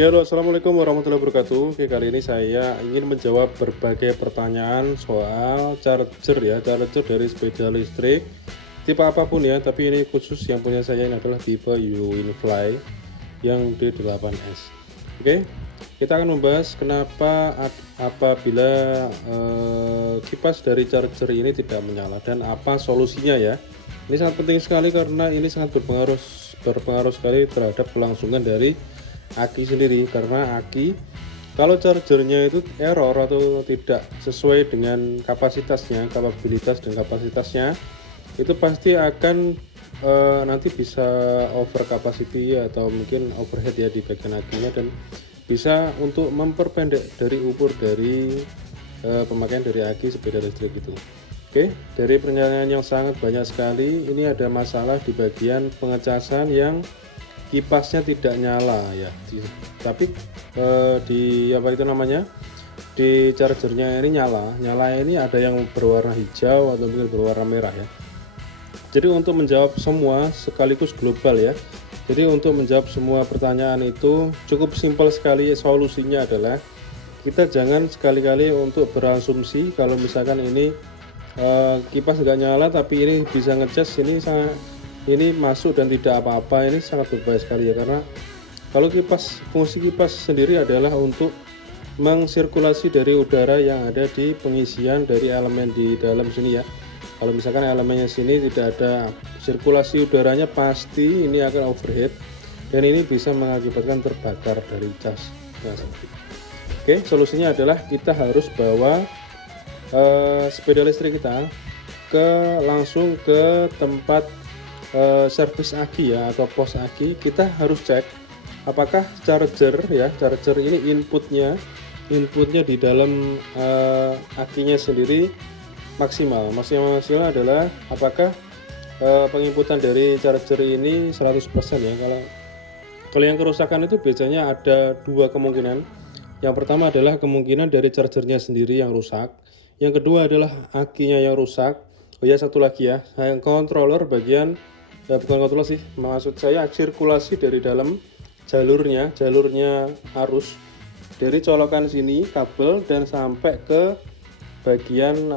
Oke, halo, assalamualaikum warahmatullahi wabarakatuh. Oke, kali ini saya ingin menjawab berbagai pertanyaan soal charger ya, charger dari sepeda listrik tipe apapun ya, tapi ini khusus yang punya saya ini adalah tipe Uwinfly yang D8S. Oke, kita akan membahas kenapa apabila kipas dari charger ini tidak menyala dan apa solusinya ya. Ini sangat penting sekali karena ini sangat berpengaruh sekali terhadap kelangsungan dari aki sendiri, karena aki kalau chargernya itu error atau tidak sesuai dengan kapasitasnya, kapabilitas dan kapasitasnya, itu pasti akan nanti bisa over capacity atau mungkin overhead ya di bagian akinya, dan bisa untuk memperpendek dari umur dari pemakaian dari aki sepeda listrik itu. Oke, dari pertanyaan yang sangat banyak sekali, ini ada masalah di bagian pengecasan yang kipasnya tidak nyala ya, tapi di apa itu namanya, di chargernya ini nyala ini ada yang berwarna hijau atau mungkin berwarna merah ya. Jadi untuk menjawab semua sekaligus global ya, jadi untuk menjawab semua pertanyaan itu cukup simpel sekali. Solusinya adalah kita jangan sekali-kali untuk berasumsi kalau misalkan ini kipas nggak nyala tapi ini bisa ngecas, ini masuk dan tidak apa-apa. Ini sangat berbahaya sekali ya, karena kalau fungsi kipas sendiri adalah untuk mengsirkulasi dari udara yang ada di pengisian dari elemen di dalam sini ya. Kalau misalkan elemennya sini tidak ada sirkulasi udaranya, pasti ini akan overheat dan ini bisa mengakibatkan terbakar dari cas. Oke, solusinya adalah kita harus bawa sepeda listrik kita langsung ke tempat servis aki ya, atau pos aki. Kita harus cek apakah charger ini inputnya di dalam akinya sendiri maksimal adalah apakah penginputan dari charger ini 100% ya. Kalau yang kerusakan itu biasanya ada dua kemungkinan. Yang pertama adalah kemungkinan dari chargernya sendiri yang rusak, yang kedua adalah akinya yang rusak. Oh ya, satu lagi ya, yang controller bagian bukan kontrol sih, maksud saya sirkulasi dari dalam jalurnya arus dari colokan sini kabel dan sampai ke bagian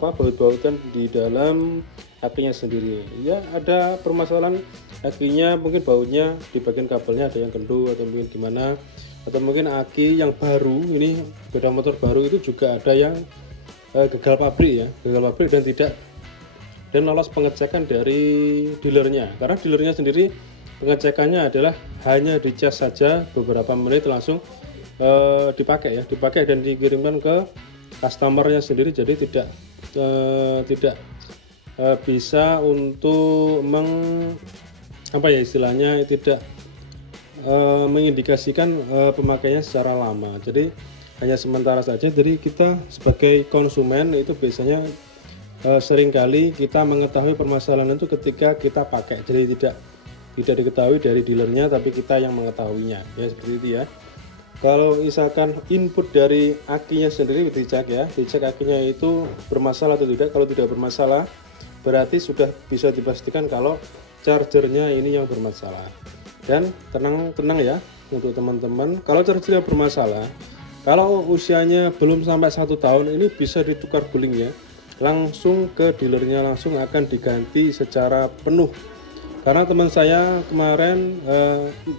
baut-bautan di dalam akinya sendiri ya. Ada permasalahan akinya, mungkin bautnya di bagian kabelnya ada yang kendu atau mungkin gimana, atau mungkin aki yang baru, ini sepeda motor baru itu juga ada yang gagal pabrik dan lolos pengecekan dari dealernya, karena dealernya sendiri pengecekannya adalah hanya dicas saja beberapa menit langsung dipakai dan dikirimkan ke customernya sendiri. Jadi tidak bisa untuk tidak mengindikasikan pemakaiannya secara lama, jadi hanya sementara saja. Jadi kita sebagai konsumen itu biasanya seringkali kita mengetahui permasalahan itu ketika kita pakai, jadi tidak diketahui dari dealernya tapi kita yang mengetahuinya ya, seperti itu ya. Kalau misalkan input dari akinya sendiri dicek akinya itu bermasalah atau tidak. Kalau tidak bermasalah berarti sudah bisa dipastikan kalau chargernya ini yang bermasalah. Dan tenang ya untuk teman-teman, kalau chargernya bermasalah, kalau usianya belum sampai 1 tahun, ini bisa ditukar guling ya, langsung ke dealernya, langsung akan diganti secara penuh. Karena teman saya kemarin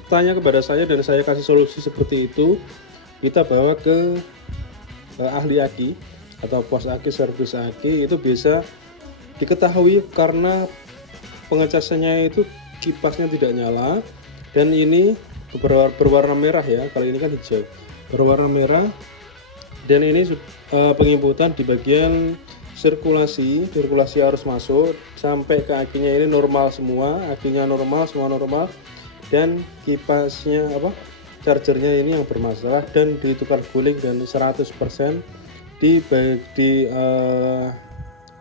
tanya kepada saya dan saya kasih solusi seperti itu. Kita bawa ke ahli aki atau pos aki, servis aki, itu bisa diketahui karena pengecasannya itu kipasnya tidak nyala dan ini berwarna merah ya. Kali ini kan hijau, berwarna merah, dan ini penginputan di bagian sirkulasi arus masuk sampai ke akinya ini normal semua, akinya semua normal, dan kipasnya chargernya ini yang bermasalah dan ditukar guling dan 100% di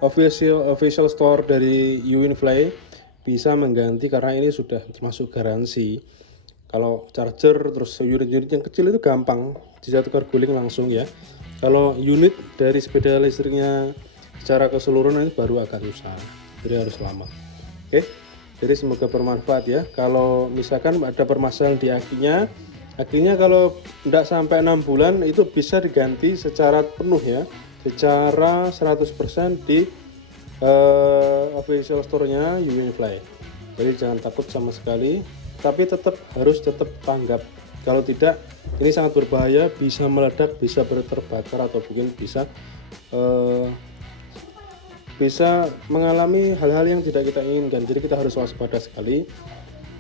official store dari Uwinfly bisa mengganti, karena ini sudah termasuk garansi. Kalau charger terus unit yang kecil itu gampang bisa tukar guling langsung ya. Kalau unit dari sepeda listriknya secara keseluruhan ini baru agak susah, jadi harus lama. Oke, Jadi semoga bermanfaat ya. Kalau misalkan ada permasalahan di akinya kalau tidak sampai 6 bulan itu bisa diganti secara penuh ya, secara 100% di official store-nya Unifly. Jadi jangan takut sama sekali, tapi harus tetap tanggap. Kalau tidak, ini sangat berbahaya, bisa meledak, bisa terbakar atau mungkin bisa mengalami hal-hal yang tidak kita inginkan. Jadi kita harus waspada sekali.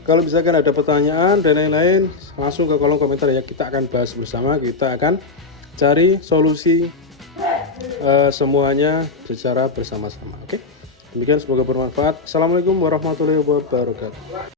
Kalau misalkan ada pertanyaan dan lain-lain, langsung ke kolom komentar ya, kita akan bahas bersama, kita akan cari solusi semuanya secara bersama-sama. Oke, demikian, semoga bermanfaat. Assalamualaikum warahmatullahi wabarakatuh.